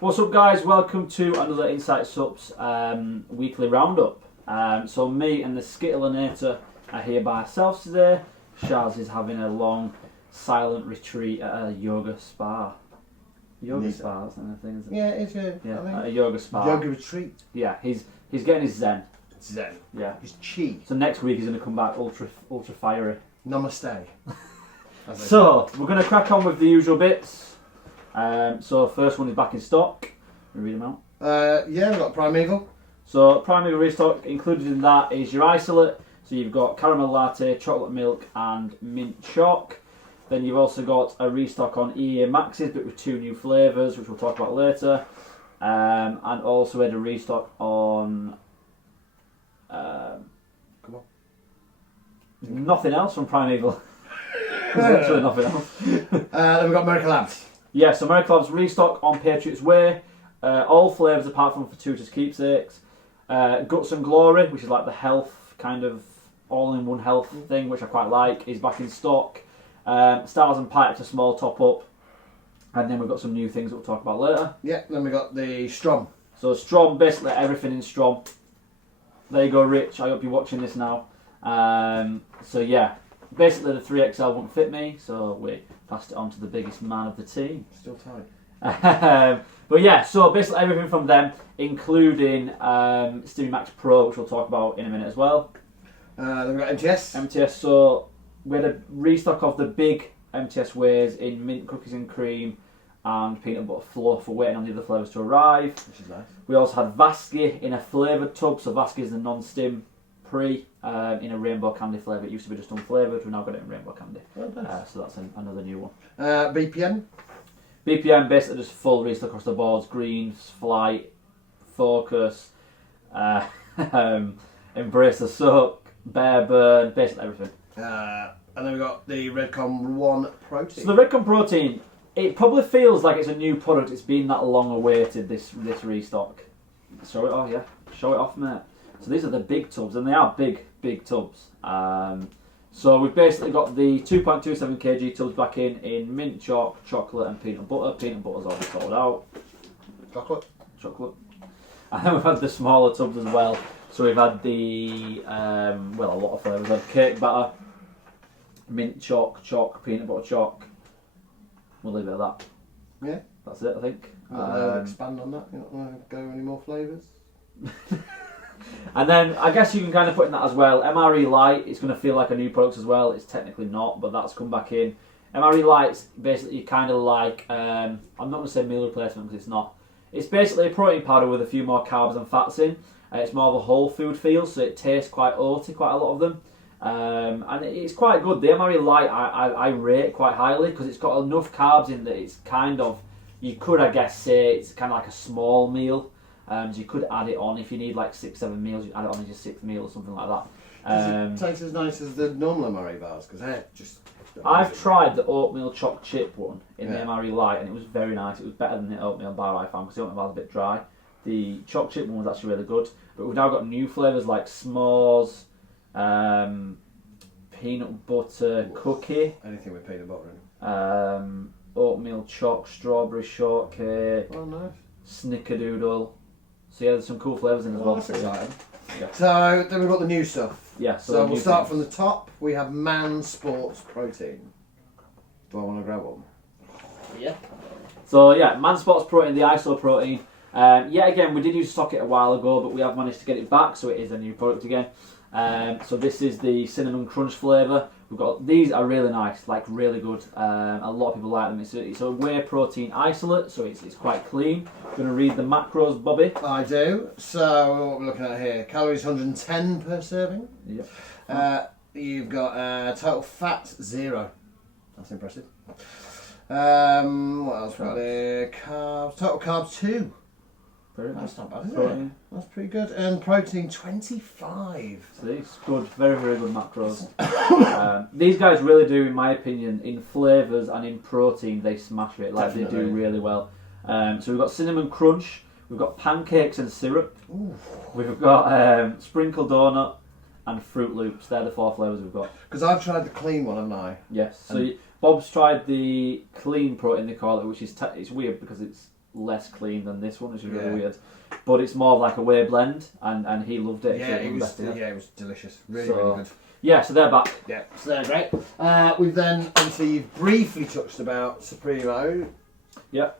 What's up, guys? Welcome to another Insight Supps weekly roundup. So me and the Skittlinator are here by ourselves today. Shaz is having a long, silent retreat at a yoga spa. Yoga spa, that's another thing, isn't it? Yeah, it is. Yeah, at a yoga spa. Yoga retreat. Yeah, he's getting his zen. Zen. Yeah. His chi. So next week he's going to come back ultra fiery. Namaste. So we're going to crack on with the usual bits. So first one is back in stock. Can we read them out? Yeah, we've got Primeval. So Primeval restock, included in that is your isolate. So you've got caramel latte, chocolate milk and mint choc. Then you've also got a restock on EA Maxes, but with 2 new flavours, which we'll talk about later. And also we had a restock on... Come on. Nothing else from Primeval. There's literally nothing else. Then we've got Miracle Labs. Yeah, so Miracle Labs restock on Patriots Way. All flavours apart from for Tutors Keepsakes. Guts and Glory, which is like the health kind of all-in-one health thing, which I quite like, is back in stock. Stars and Pipes, a small top-up. And then we've got some new things that we'll talk about later. Yeah, then we've got the Strom. So Strom, basically everything in Strom. There you go, Rich. I hope you're watching this now. So yeah, basically the 3XL won't fit me, so we passed it on to the biggest man of the team. Still tight. But yeah, so basically everything from them, including Steamy Max Pro, which we'll talk about in a minute as well. Then we've got MTS. MTS, so we had a restock of the big MTS ways in mint cookies and cream and peanut butter fluff. We're waiting on the other flavours to arrive. Which is nice. We also had Vasky in a flavoured tub, so Vasky is the non-stim pre in a rainbow candy flavour. It used to be just unflavoured, we've now got it in rainbow candy. Oh, nice. So that's another new one. BPM. BPM basically just full restock across the boards, greens, flight, focus, embrace the suck, bear burn, basically everything. And then we've got the Redcom 1 protein. So the Redcom protein, it probably feels like it's a new product. It's been that long awaited, this restock. Show it off, yeah. Show it off, mate. So these are the big tubs, and they are big tubs. So we've basically got the 2.27 kg tubs back in mint choc, chocolate and peanut butter. Peanut butter's already sold out. Chocolate. And then we've had the smaller tubs as well. So we've had the, well, a lot of flavours. We've had cake batter, mint choc, peanut butter choc. We'll leave it at that. Yeah. That's it, I think. Expand on that. You don't want to go any more flavours? And then I guess you can kind of put in that as well. MRE Light, it's going to feel like a new product as well. It's technically not, but that's come back in. MRE Light's basically kind of like, I'm not going to say meal replacement because it's not. It's basically a protein powder with a few more carbs and fats in. It's more of a whole food feel, so it tastes quite oaty, quite a lot of them. And it's quite good. The MRE Light I rate quite highly because it's got enough carbs in that it's kind of, you could I guess say it's kind of like a small meal. So you could add it on if you need like 6-7 meals. You add it on as your 6th meal or something like that. Does it taste as nice as the normal MRE bars? Because they're just... I've tried the oatmeal choc chip one in the Yeah. MRE Light, and it was very nice. It was better than the oatmeal bar I found because the oatmeal bar was a bit dry. The choc chip one was actually really good. But we've now got new flavours like s'mores, peanut butter cookie, Anything with peanut butter in it. oatmeal choc, strawberry shortcake, Oh, nice. snickerdoodle. So yeah, there's some cool flavours in as well. That's exciting. Yeah. So then we've got the new stuff. Yeah, So we'll start from the top. We have Man Sports Protein. Do I want to grab one? Yeah. So yeah, Man Sports Protein, the ISO protein. Yet again, we did use to stock it a while ago, but we have managed to get it back, so it is a new product again. So this is the cinnamon crunch flavour. We've got these are really nice, like really good. A lot of people like them. It's a whey protein isolate, so it's quite clean. Going to read the macros, Bobby. I do. So what we're looking at here: calories 110 per serving. Yep. You've got total fat 0. That's impressive. What else we got here? Carbs. Total carbs 2. That's not bad, is it? That's pretty good. And protein 25. So it's good, very good macros. These guys really do, in my opinion, in flavours and in protein, they smash it. Like Definitely. They do really well. So we've got cinnamon crunch, we've got pancakes and syrup, we've got sprinkle donut, and Fruit Loops. They're the 4 flavours we've got. Because I've tried the clean one, haven't I? Yes. So Bob's tried the clean protein, they call it, which is it's weird because it's less clean than this one, which is really weird. But it's more of like a whey blend, and he loved it. Yeah, it was delicious. Really good. Yeah, so they're back. Yeah, so they're great. We've then, obviously, you've briefly touched about Supremo. Yeah.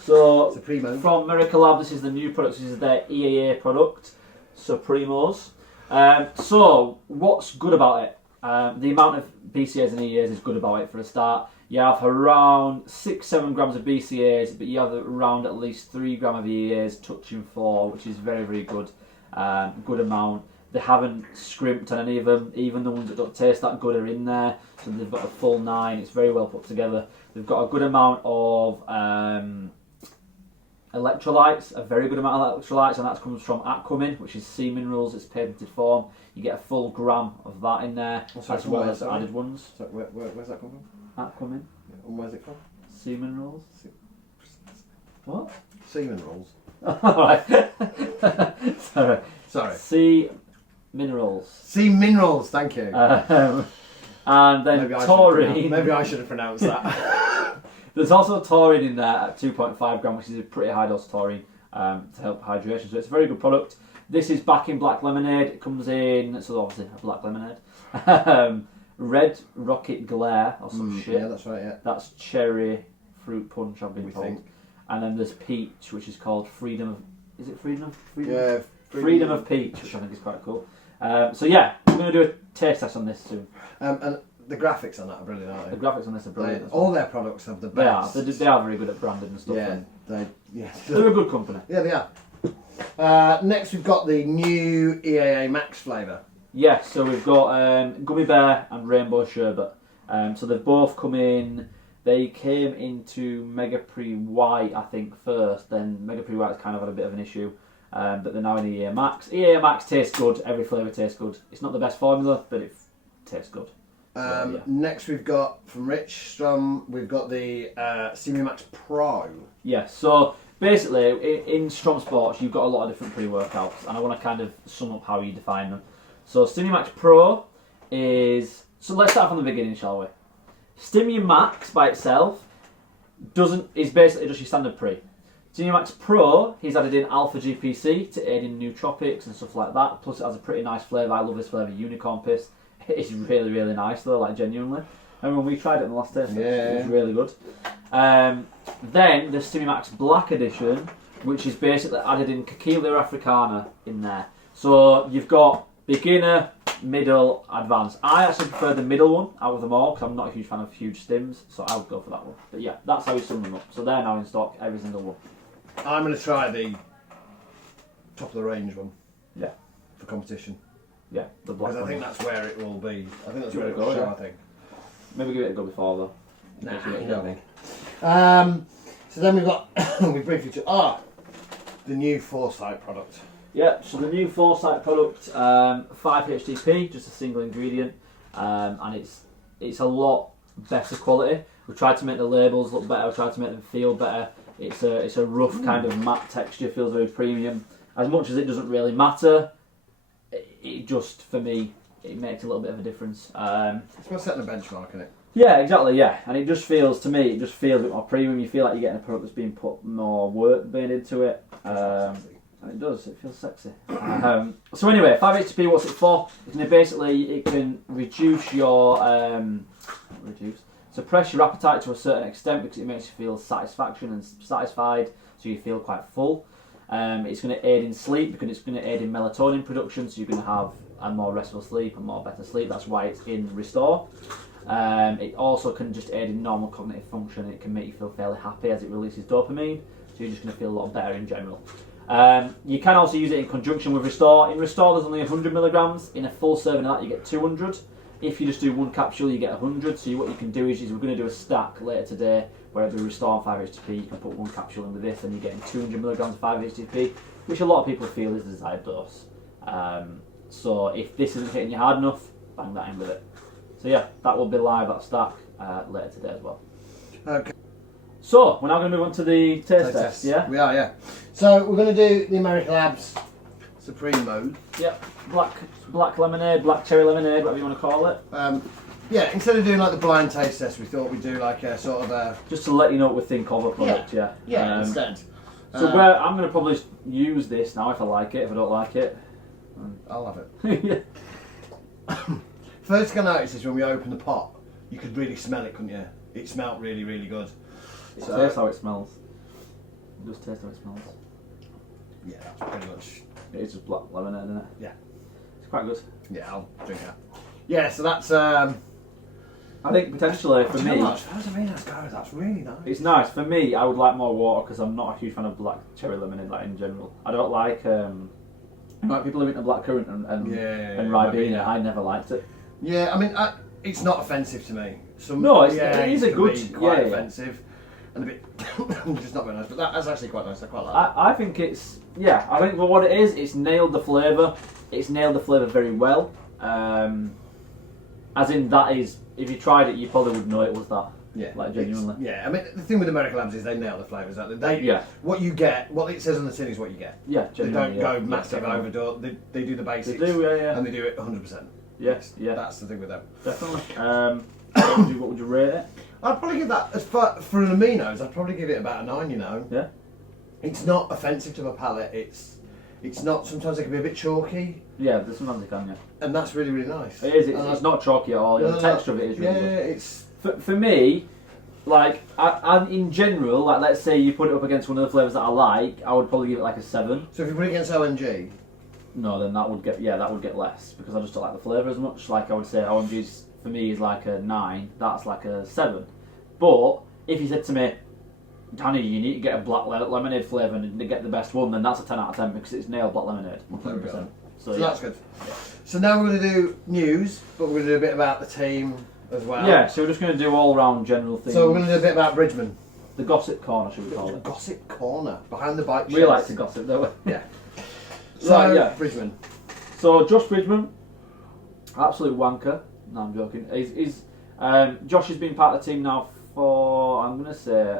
So, Supremo. from Miracle Lab, this is the new product. This is their EAA product, Supremos. So, what's good about it? The amount of BCAAs and EAAs is good about it for a start. You have around 6-7 grams of BCAAs, but you have around at least 3 grams of EAAs, touching 4, which is very, very good. Good amount. They haven't scrimped on any of them. Even the ones that don't taste that good are in there. So they've got a full 9. It's very well put together. They've got a good amount of electrolytes, a very good amount of electrolytes, and that comes from Aquamin, which is sea minerals. It's patented form. You get a full gram of that in there, as well as added ones. So where's that come from? Aquamin. And where's it from? Sea minerals. What? Semen rolls. Alright. Sorry. Sea minerals. Sea minerals, thank you. And then taurine. Maybe I should have pronounced that. There's also taurine in there at 2.5 gram, which is a pretty high dose taurine to help hydration. So it's a very good product. This is back in black lemonade. It comes in, so obviously a black lemonade. Red Rocket Glare or some shit. Yeah, that's right. Yeah. That's cherry fruit punch, I've been told. And then there's peach, which is called Freedom of. Is it Freedom? Yeah. Freedom of Peach, which I think is quite cool. So yeah, we're going to do a taste test on this soon. And the graphics on that are brilliant, aren't they? The graphics on this are brilliant. All their products have the best. They are very good at branding and stuff. Yeah, they're a good company. Yeah, they are. Next, we've got the new EAA Max flavour. Yeah, so we've got Gummy Bear and Rainbow Sherbet. So they've both come in. They came into Mega Pre White, I think, first. Then Mega Pre White's kind of had a bit of an issue. But they're now in EAA Max. EAA Max tastes good. Every flavour tastes good. It's not the best formula, but it tastes good. So, yeah. Next, we've got from Rich Strum, we've got the Simi Max Pro. Yeah, so basically in Strom Sports, you've got a lot of different pre-workouts, and I want to kind of sum up how you define them. So Stimumax Pro is... So let's start from the beginning, shall we? Stimumax by itself is basically just your standard pre. Stimumax Pro, he's added in alpha GPC to aid in nootropics and stuff like that. Plus it has a pretty nice flavour. I love this flavour, unicorn piss. It's really, really nice though, like genuinely. And when we tried it in the last taste, it was really good. Then the Stimumax Black Edition, which is basically added in Camellia africana in there. So you've got beginner, middle, advanced. I actually prefer the middle one out of them all because I'm not a huge fan of huge stims, so I would go for that one. But yeah, that's how we sum them up. So they're now in stock, every single one. I'm going to try the top of the range one. Yeah. For competition. Yeah, the black one. Because I think that's where it will be. I think that's where it will show, I think. Maybe give it a go before though. So then we've got, we briefly took, the new Foresight product. Yeah, so the new Foresight product, 5-HTP, just a single ingredient, and it's a lot better quality. We've tried to make the labels look better, we've tried to make them feel better. It's a rough kind of matte texture, feels very premium. As much as it doesn't really matter, it just, for me, it makes a little bit of a difference. It's about setting a benchmark, isn't it? Yeah, exactly, yeah. And it just feels, to me, it just feels a bit more premium. You feel like you're getting a product that's been put more work made into it. And it does, it feels sexy. So anyway, 5-HTP, what's it for? It's going to basically, it can reduce your, suppress your appetite to a certain extent because it makes you feel satisfaction and satisfied, so you feel quite full. It's going to aid in sleep because it's going to aid in melatonin production, so you're going to have a more restful sleep and more better sleep. That's why it's in Restore. It also can just aid in normal cognitive function. It can make you feel fairly happy as it releases dopamine, so you're just going to feel a lot better in general. You can also use it in conjunction with Restore. In Restore there's only 100 milligrams. In a full serving of that you get 200. If you just do one capsule you get 100. So what you can do is we're going to do a stack later today where it'll be Restore and 5-HTP. You can put one capsule in with this and you're getting 200 milligrams of 5-HTP, which a lot of people feel is the desired dose. So if this isn't hitting you hard enough, bang that in with it. So yeah, that will be live at stack later today as well. Okay. So we're now going to move on to the taste test. Yeah. We are, yeah. So we're going to do the American Labs Supreme mode. Yep. Black lemonade, black cherry lemonade, whatever you want to call it. Yeah, instead of doing like the blind taste test, we thought we'd do like a sort of a... Just to let you know what we think of a product, yeah. Yeah, instead. So I'm going to probably use this now if I like it. If I don't like it, I'll have it. Yeah. First thing I noticed is when we opened the pot, you could really smell it, couldn't you? It smelled really, really good. So, taste how it smells. Just taste how it smells. Yeah, that's pretty much... It is just black lemonade, isn't it? Yeah. It's quite good. Yeah, I'll drink that. Yeah, so that's... I think potentially for me... That's really nice. It's nice. For me, I would like more water because I'm not a huge fan of black cherry lemonade like in general. I don't like... like people who eat the black currant and Ribena. I never liked it. Yeah, I mean, it's not offensive to me. It is a good... quite offensive. And a bit... just not very nice, but that's actually quite nice. I quite like it. I think it's... Yeah, I think for what it is, it's nailed the flavour. It's nailed the flavour very well. As in, that is... If you tried it, you probably would know it was that. Yeah, like genuinely. Yeah, I mean, the thing with American Labs is they nail the flavours. What you get, what it says on the tin is what you get. Yeah, genuinely. They don't go massive overdoor. They do the basics. They do, yeah. And they do it 100%. Yes, yeah. That's the thing with them. Definitely. What would you rate it? I'd probably give that, for an aminos, I'd probably give it about a 9, you know. Yeah. It's not offensive to my palate. It's not, sometimes it can be a bit chalky. Yeah, sometimes it can, yeah. And that's really, really nice. It is, it's not chalky at all. The texture of it is really good. Yeah, it's... For me, like, I, in general, like, let's say you put it up against one of the flavours that I like, I would probably give it like a 7. So if you put it against OMG? No, then that would get less, because I just don't like the flavour as much. Like, I would say OMG's, for me, is like a 9, that's like a 7. But, if you said to me, Danny, you need to get a black lemonade flavour and to get the best one, then that's a 10 out of 10 because it's nailed black lemonade. 100%. So yeah. That's good. Yeah. So now we're going to do news, but we're going to do a bit about the team as well. Yeah, so we're just going to do all round general things. So we're going to do a bit about Bridgman. The gossip corner, should we call it? Gossip corner, behind the bike sheds. We like to gossip, don't we? Yeah. So, yeah. Bridgman. So Josh Bridgman, absolute wanker. No, I'm joking. Josh has been part of the team now for I'm gonna say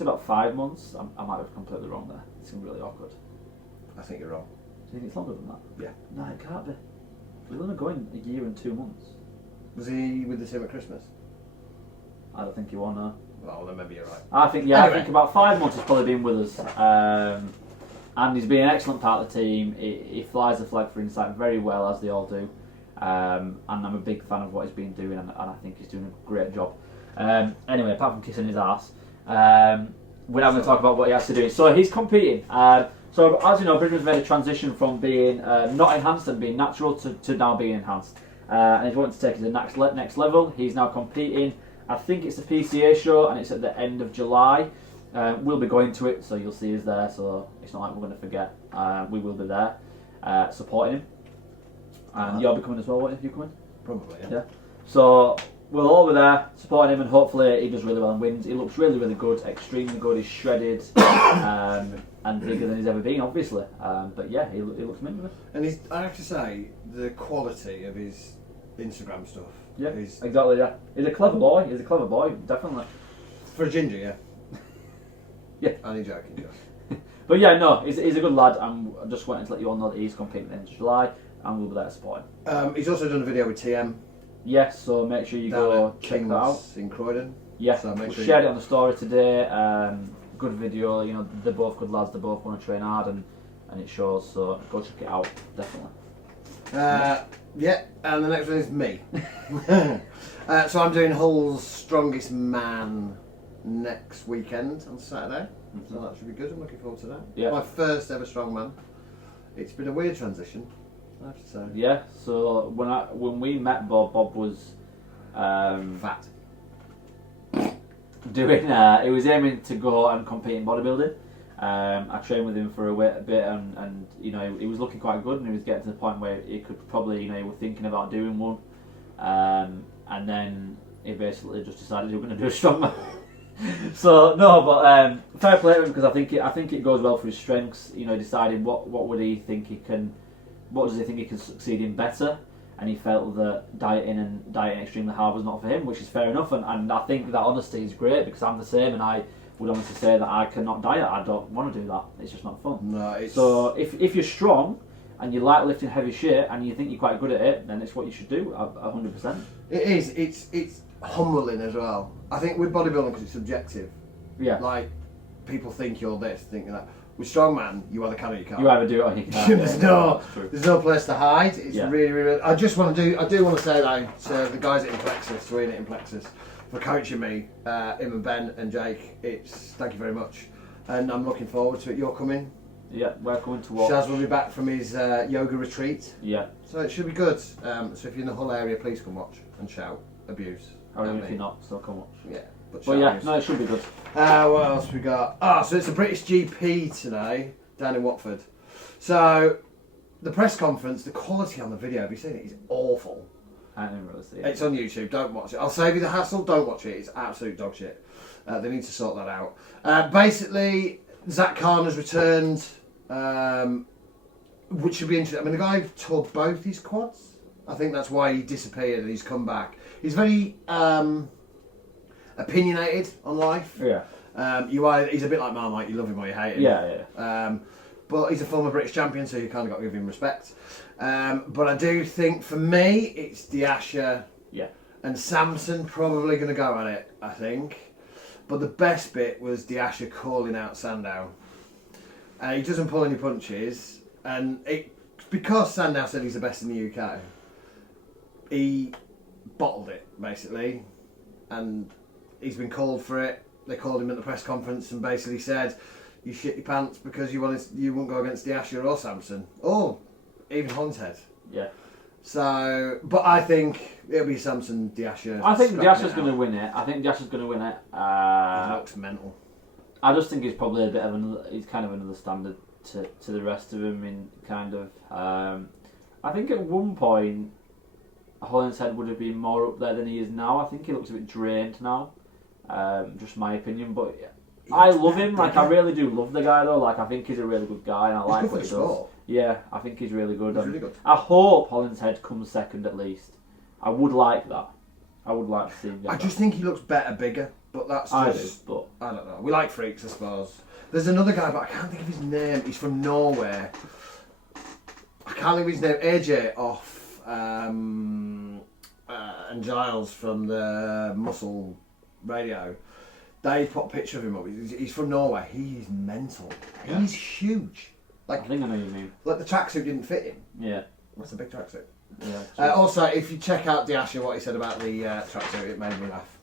about 5 months. I might have completely wrong there. It's really awkward. I think you're wrong. Do you think it's longer than that? Yeah. No, it can't be. We're only going a year and 2 months. Was he with the team at Christmas? I don't think he won. No. Well, then maybe you're right. I think Anyway. I think about 5 months he's probably been with us. And he's been an excellent part of the team. He flies the flag for Insight very well, as they all do. And I'm a big fan of what he's been doing, and I think he's doing a great job. Anyway, apart from kissing his ass, we're now going to talk about what he has to do. So he's competing. So as you know, Bridgman's made a transition from being not enhanced and being natural to now being enhanced. And he's wanting to take it to the next level. He's now competing. I think it's the PCA show, and it's at the end of July. We'll be going to it, so you'll see us there, so it's not like we're going to forget. We will be there, supporting him. And you'll be coming as well, won't you? Coming? Probably, yeah. Yeah. So we'll all be there, supporting him, and hopefully he does really well and wins. He looks really, really good, extremely good. He's shredded, and bigger than he's ever been, obviously. But yeah, he looks mint. And I have to say, the quality of his Instagram stuff. Yeah, exactly, yeah. He's a clever boy, definitely. For a ginger, yeah. Yeah. I'm joking, Josh. But yeah, no, he's a good lad, and I just wanted to let you all know that he's competing in July, and we'll be there to support him. He's also done a video with TM. Yes, so make sure you go check that out. In Croydon. Yeah, so we shared it on the story today. Good video, you know, they're both good lads, they both want to train hard, and it shows, so go check it out, definitely. Yeah, and the next one is me. So I'm doing Hull's Strongest Man next weekend on Saturday, so that should be good. I'm looking forward to that. Yeah. My first ever strongman. It's been a weird transition, I have to say. Yeah. So when we met Bob was fat. Doing he was aiming to go and compete in bodybuilding. I trained with him for a bit, and you know, he was looking quite good, and he was getting to the point where he could probably, you know, he was thinking about doing one, and then he basically just decided he was going to do a strongman. So no, but fair play to him, because I think it goes well for his strengths. You know, deciding what does he think he can succeed in better, and he felt that dieting extremely hard was not for him, which is fair enough, and I think that honesty is great, because I'm the same, and I would honestly say that I cannot diet. I don't want to do that. It's just not fun. No, so if you're strong and you like lifting heavy shit, and you think you're quite good at it, then it's what you should do. 100%. It is. It's humbling as well. I think with bodybuilding, because it's subjective. Yeah. Like, people think you're this, think you're that. With strongman, you either can or you can't. You either do it or you can't. there's no place to hide. It's really. I do want to say though to the guys at Implexus, to Ian at Implexus, for coaching me, him and Ben and Jake. Thank you very much, and I'm looking forward to it. You're coming. Yeah, we're coming to watch. Shaz will be back from his yoga retreat. Yeah. So it should be good. So if you're in the Hull area, please come watch and shout abuse. Or even if you're not, still come watch. Yeah. But yeah, no, it should be good. What else we got? So it's a British GP today down in Watford. So the press conference, the quality on the video, have you seen it? Is awful. I didn't really see it. It's on YouTube. Don't watch it. I'll save you the hassle. Don't watch it. It's absolute dog shit. They need to sort that out. Basically, Zach Khan has returned, which should be interesting. I mean, the guy tore both his quads. I think that's why he disappeared and he's come back. He's very opinionated on life. Yeah. He's a bit like Marmite. You love him or you hate him. Yeah. But he's a former British champion, so you kind of got to give him respect. But I do think, for me, it's Diasha and Samson probably going to go at it, I think. But the best bit was Diasha calling out Sandow. He doesn't pull any punches, and because Sandow said he's the best in the UK, he bottled it, basically, and he's been called for it. They called him at the press conference and basically said, you shit your pants because you wouldn't go against Diasha or Samson, or even Hornshead. Yeah. So, but I think it'll be Samson, Diasha. I think Diasha's going to win it. He looks mental. I just think he's probably a bit of he's kind of another standard to the rest of them in kind of. I think at one point, Hollinshead would have been more up there than he is now. I think he looks a bit drained now. Just my opinion, but I love him. Like, I really do love the guy though. Like, I think he's a really good guy, and I like what he does. Yeah, I think he's really good. He's really good. I hope Hollinshead comes second at least. I would like that. I would like to see him. I just think he looks better, bigger. But that's just. I don't know. We like freaks, I suppose. There's another guy, but I can't think of his name. He's from Norway. I can't think of his name. AJ off and Giles from the Muscle Radio. They put a picture of him up. He's from Norway. He's mental. Yeah. He's huge. Like, I think I know what you mean. Like the tracksuit didn't fit him. Yeah. That's a big tracksuit. Yeah. Also, if you check out Diasha, what he said about the tracksuit, it made me laugh.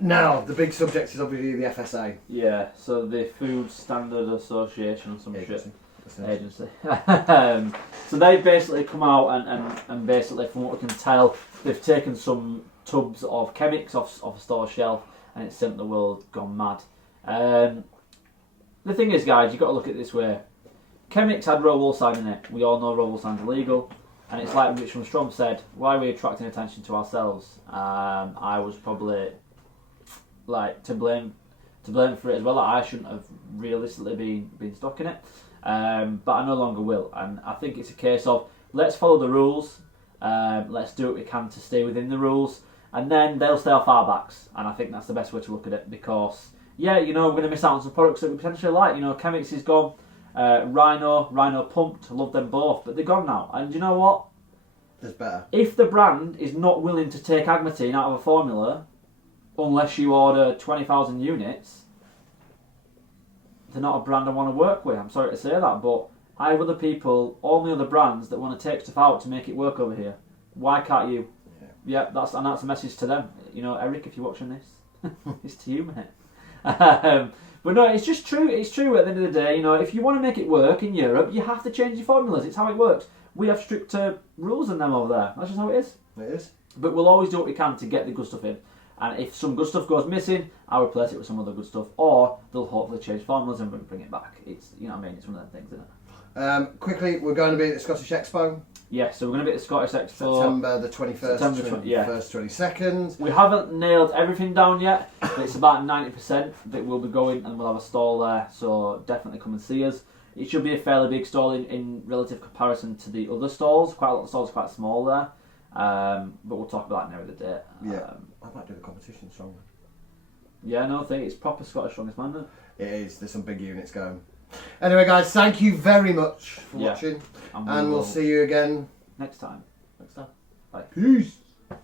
Now, the big subject is obviously the FSA. Yeah, so the Food Standard Association or some Agency. So they've basically come out and basically, from what we can tell, they've taken some tubs of chemics off a store shelf and it's sent the world gone mad. The thing is, guys, you've got to look at it this way. Chemics had Robolsign in it. We all know Robolsign's illegal. And it's like Rich from Strom said, why are we attracting attention to ourselves? I was probably like to blame for it as well. I shouldn't have realistically been stuck in it, but I no longer will. And I think it's a case of let's follow the rules, let's do what we can to stay within the rules, and then they'll stay off our backs. And I think that's the best way to look at it, because we're going to miss out on some products that we potentially like. Chemix is gone. Rhino Pumped, love them both, but they're gone now. And you know what? There's better. If the brand is not willing to take agmatine out of a formula, unless you order 20,000 units, they're not a brand I want to work with. I'm sorry to say that, but I have other people, only other brands that want to take stuff out to make it work over here. Why can't you? Yeah, that's a message to them. Eric, if you're watching this, it's to you, mate. But no, it's just true. It's true at the end of the day. If you want to make it work in Europe, you have to change your formulas. It's how it works. We have stricter rules than them over there. That's just how it is. It is. But we'll always do what we can to get the good stuff in. And if some good stuff goes missing, I'll replace it with some other good stuff. Or they'll hopefully change formulas and bring it back. It's, It's one of them things, isn't it? Quickly, we're going to be at the Scottish Expo. Yeah, so we're going to be at the Scottish Expo. September the 21st, 21st, 22nd. We haven't nailed everything down yet, but it's about 90% that we'll be going, and we'll have a stall there, so definitely come and see us. It should be a fairly big stall in relative comparison to the other stalls. Quite a lot of stalls are quite small there, but we'll talk about that near the day. Yeah, I might do the competition stronger. Yeah, no, I think it's proper Scottish Strongest Man. It is, there's some big units going. Anyway, guys, thank you very much for Yeah. watching, And and we'll see you again next time. next time. Bye. Peace.